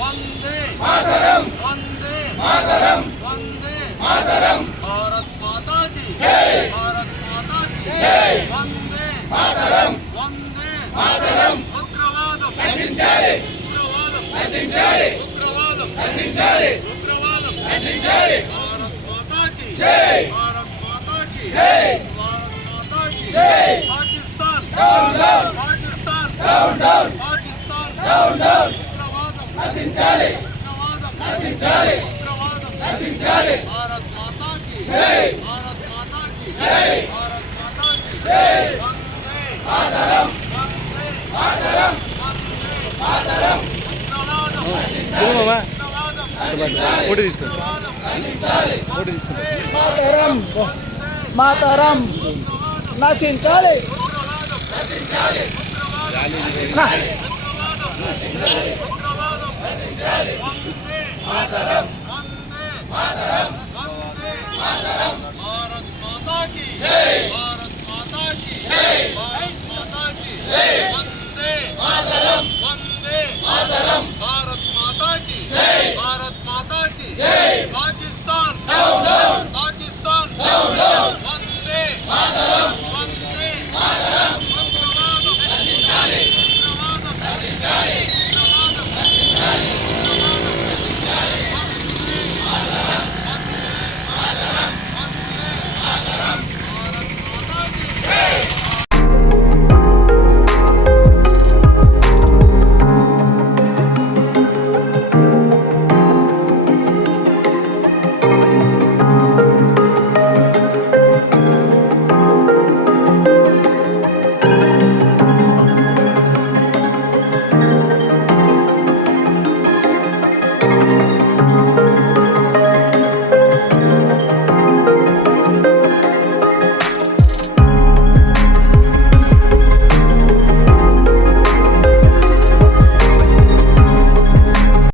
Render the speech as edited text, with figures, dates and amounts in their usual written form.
వందే మాతరం వందే మాతరం వందే మాతరం భారత్ మాతా కీ జై భారత్ మాతా కీ జై వందే మాతరం వందే మాతరం ఉగ్రవాదం నశించాలి ఉగ్రవాదం నశించాలి ఉగ్రవాదం నశించాలి ఉగ్రవాదం నశించాలి భారత్ మాతా కీ జై భారత్ మాతా కీ జై భారత్ మాతా కీ జై Pakistan down down Pakistan down down Pakistan down down ఉగ్రవాదం నశించాలి ఉగ్రవాదం నశించాలి ఉగ్రవాదం నశించాలి భారత్ మాతా కీ జై భారత్ మాతా కీ జై భారత్ మాతా కీ జై వందే మాతరం వందే మాతరం వందే మాతరం ఉగ్రవాదం నశించాలి ఉగ్రవాదం నశించాలి ఫోటో తీసుకో నశించాలి ఫోటో తీసుకో మాతరం మాతరం నశించాలి ఉగ్రవాదం నశించాలి ఉగ్రవాదం ఉగ్రవాదం నశించాలి వందే మాతరం వందే మాతరం వందే మాతరం భారత్ మాతా కీ జై భారత్ మాతా కీ జై భారత్ మాతా కీ జై వందే మాతరం వందే మాతరం భారత్ మాతా కీ జై భారత్ మాతా కీ జై Pakistan down down Pakistan down down Vande Mataram Vande Mataram ఉగ్రవాదం నశించాలి ఉగ్రవాదం నశించాలి ఉగ్రవాదం నశించాలి ఉగ్రవాదం నశించాలి వందే మాతరం వందే మాతరం వందే మాతరం భారత్ మాతా కీ జై